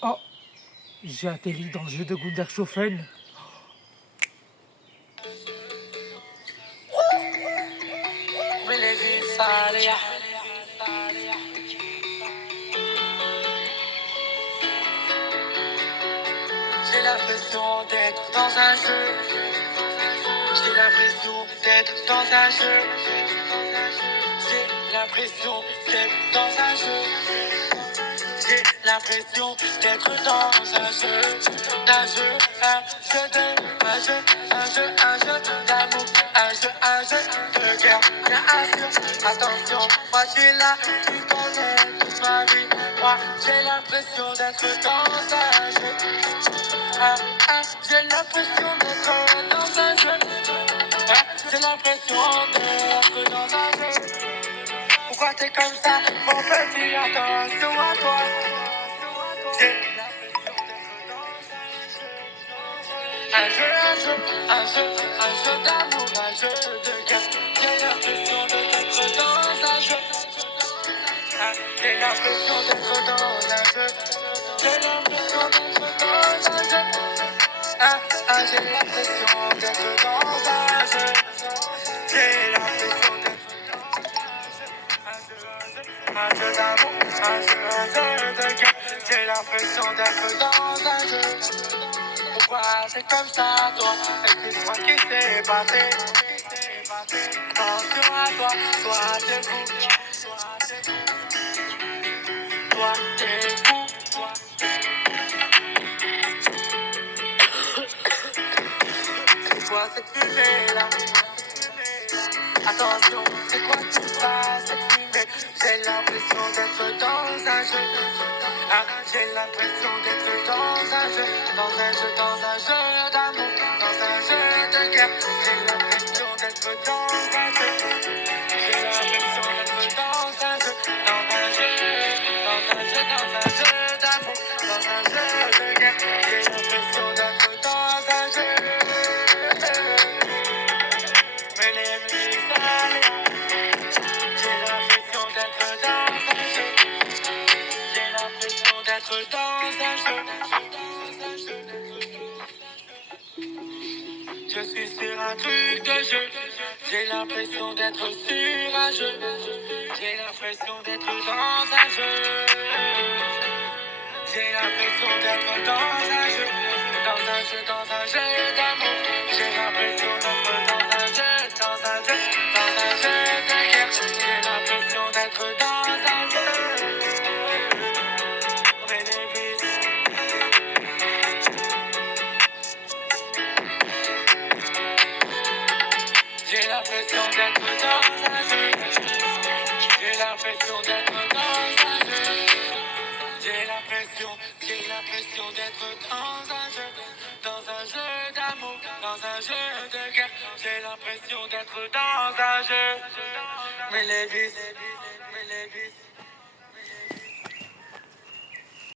Oh, j'ai atterri dans le jeu de Gundershofen. J'ai l'impression d'être dans un jeu. J'ai l'impression d'être dans un jeu. J'ai l'impression d'être dans un jeu. J'ai l'impression d'être dans un jeu. Un jeu, un jeu, un jeu d'amour. Un jeu de guerre. Bien sûr, attention, moi je suis là, tu connais toute ma vie. Moi j'ai l'impression d'être dans un jeu. J'ai l'impression d'être dans un jeu. J'ai l'impression d'être dans un jeu. Pourquoi t'es comme ça, mon petit, attention à toi. J'ai l'impression d'être dans un jeu. Un jeu d'amour, un jeu de guerre. J'ai l'impression d'être dans un jeu. J'ai l'impression d'être dans un jeu. J'ai l'impression d'être dans un jeu. J'ai l'impression d'être dans un jeu. J'ai l'impression d'être un jeu d'amour, un jeu de guerre. J'ai l'impression d'être dans un jeu. Pourquoi c'est comme ça, toi? Et c'est toi qui s'est passé. Attention à toi, toi t'es fou. Toi t'es fou. C'est quoi cette fumée là? Attention, c'est quoi tout ça, cette fumée? J'ai l'impression d'être dans un jeu. J'ai l'impression d'être dans un jeu, dans un jeu d'amour, dans un jeu de guerre. J'ai l'impression d'être dans un jeu. J'ai l'impression d'être dans un jeu, dans un jeu, dans un jeu, dans un jeu d'amour, dans un jeu de guerre. J'ai l'impression d'être dans un jeu. Mais les musiques j'ai l'impression d'être dans un jeu. J'ai l'impression d'être dans un jeu. Je suis sur un truc de jeu. J'ai l'impression d'être sur un jeu. J'ai l'impression d'être dans un jeu. J'ai l'impression d'être dans un jeu. Dans un jeu d'amour. J'ai l'impression d'être dans un jeu, dans un jeu, dans un jeu de guerre. J'ai l'impression d'être dans un jeu. J'ai l'impression d'être dans un jeu. J'ai l'impression d'être dans un jeu. J'ai l'impression d'être dans un jeu. Dans un jeu d'amour, dans un jeu de guerre. J'ai l'impression d'être dans un jeu. Mais les vis,